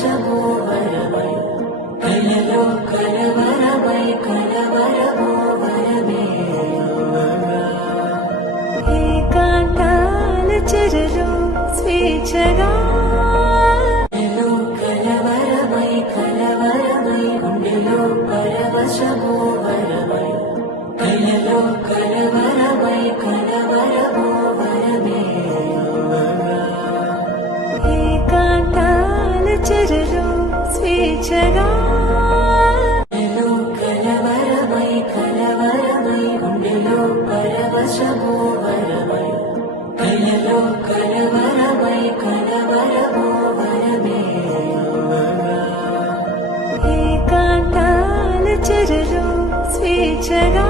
పరవశము వరమై కలలో కలవరమై కలవరము వరమే ఏకాంతాల చెరలో స్వేచ్ఛగా కలవరమై కలవరమై గుండెలో పరవశము వరమై కలలో కలవరమై కలవరము వరమే ఏకాంతాల చెరలో స్వేచ్ఛగా కలవరమై కలవరమై గుండెలో పరవశము వరమై కలలో కలవరమై కలవరము వరమే ఏకాంతాల చెరలో స్వేచ్ఛగా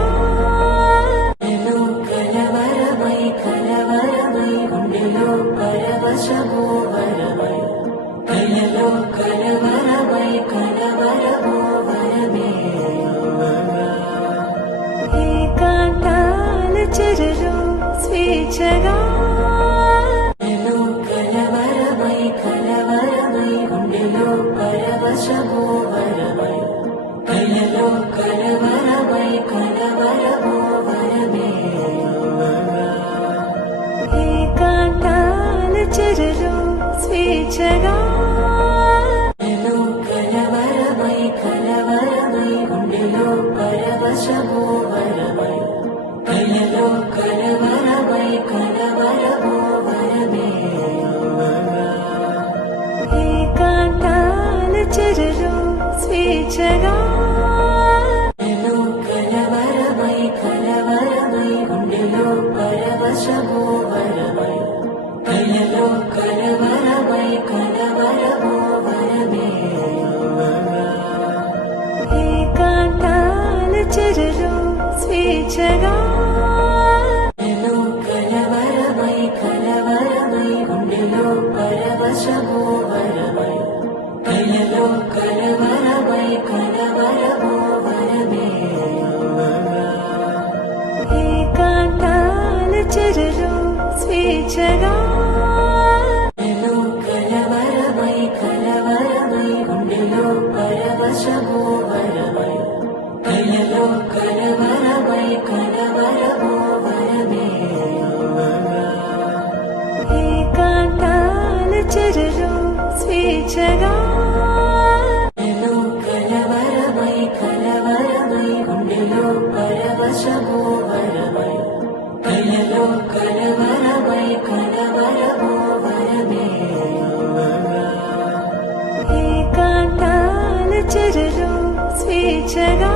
కలవరమై కలవరమై గుండెలో పరవశము వరమై కలలో కలవరమై కలవరము వరమే ఏకాంతాల చెరలో స్వేచ్ఛగా కలవరమై కలవరమై గుండెలో పరవశము వరమై కలలో కలవరమై కలవరము వరమే ఏకాంతాల చెరలో స్వేచ్ఛగా కలవరమై కలవరమై గుండెలో పరవశము వరమై కలలో కలవరమై కలవరము వరమే ఏకాంతాల చెరలో స్వేచ్ఛగా కలవరమై కలవరమై గుండెలో పరవశము వరమై కలలో కలవరమై కలవరము వరమే ఏకాంతాల చెరలో స్వేచ్ఛగా కలవరమై కలవరమై గుండెలో పరవశము వరమై కలలో కలవరమై కలవరము వరమే ఏకాంతాల చెరలో స్వేచ్ఛగా కలవరమై కలవరమై గుండెలో పరవశము వరమై కలలో కలవరమై కలవరము వరమే ఏకాంతాల చెరలో స్వేచ్ఛగా కలవరమై కలవరమై గుండెలో పరవశము వరమై కలలో కలవరమై కలవరము వరమే ఏకాంతాల చెరలో స్వేచ్ఛగా